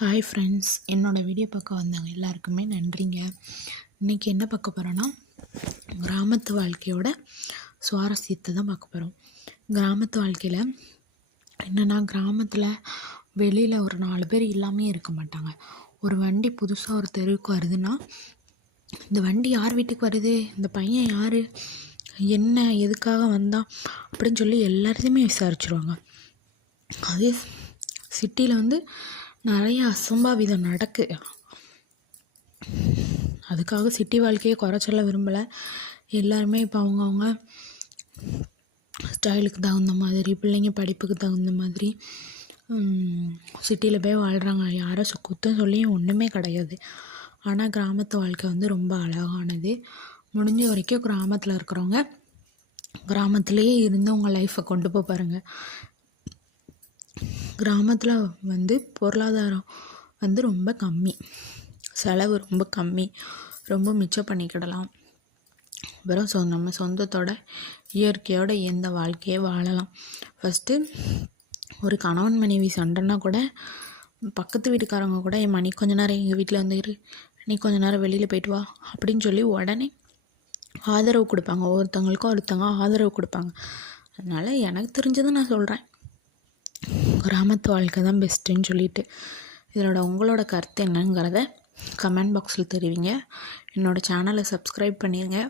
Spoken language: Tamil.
ஹாய் ஃப்ரெண்ட்ஸ், என்னோடய வீடியோ பார்க்க வந்தவங்க எல்லாருக்குமே நன்றிங்க. இன்றைக்கி என்ன பார்க்க போகிறோன்னா, கிராமத்து வாழ்க்கையோட சுவாரஸ்யத்தை தான் பார்க்க போகிறோம். கிராமத்து வாழ்க்கையில் என்னென்னா, கிராமத்தில் வெளியில் ஒரு 4 பேர் இல்லாமே இருக்க மாட்டாங்க. ஒரு வண்டி புதுசாக ஒரு தெருவுக்கு வருதுன்னா, இந்த வண்டி யார் வீட்டுக்கு வருது, இந்த பையன் யார், என்ன எதுக்காக வந்தான் அப்படின்னு சொல்லி எல்லாத்தையுமே விசாரிச்சுருவாங்க. அதே சிட்டியில் நிறைய அசம்பாவிதம் நடக்கு. அதுக்காக சிட்டி வாழ்க்கையை குறை சொல்ல விரும்பலை. எல்லாருமே இப்போ அவங்கவுங்க ஸ்டைலுக்கு தகுந்த மாதிரி, பிள்ளைங்க படிப்புக்கு தகுந்த மாதிரி சிட்டியில் போய் வாழ்கிறாங்க. யாரும் குத்தம் சொல்லியும் ஒன்றுமே கிடையாது. ஆனால் கிராமத்து வாழ்க்கை ரொம்ப அழகானது. முடிஞ்ச வரைக்கும் கிராமத்தில் இருக்கிறவங்க கிராமத்துலேயே இருந்து உங்கள் லைஃப்பை கொண்டு போய் பாருங்கள். கிராமத்தில் பொருளாதாரம் ரொம்ப கம்மி, செலவு ரொம்ப கம்மி, ரொம்ப மிச்சம் பண்ணிக்கிடலாம். அப்புறம் நம்ம சொந்தத்தோட இயற்கையோட எந்த வாழ்க்கையை வாழலாம். ஃபஸ்ட்டு ஒரு கணவன் மனைவி சண்டைன்னா கூட பக்கத்து வீட்டுக்காரங்க கூட நீ கொஞ்ச நேரம் எங்கள் வீட்டில் இரு, நீ கொஞ்ச நேரம் வெளியில் போயிட்டு வா அப்படின்னு சொல்லி உடனே ஆதரவு கொடுப்பாங்க. ஒருத்தவங்க ஆதரவு கொடுப்பாங்க. அதனால் எனக்கு தெரிஞ்சதை நான் சொல்கிறேன். கிராமத்து வாழ்க்கை தான் பெஸ்ட்டுன்னு சொல்லிட்டு, உங்களோட கருத்து என்னங்கிறத கமெண்ட் பாக்ஸில் தெரிவிங்க. என்னோடய சேனலை சப்ஸ்கிரைப் பண்ணிடுங்க.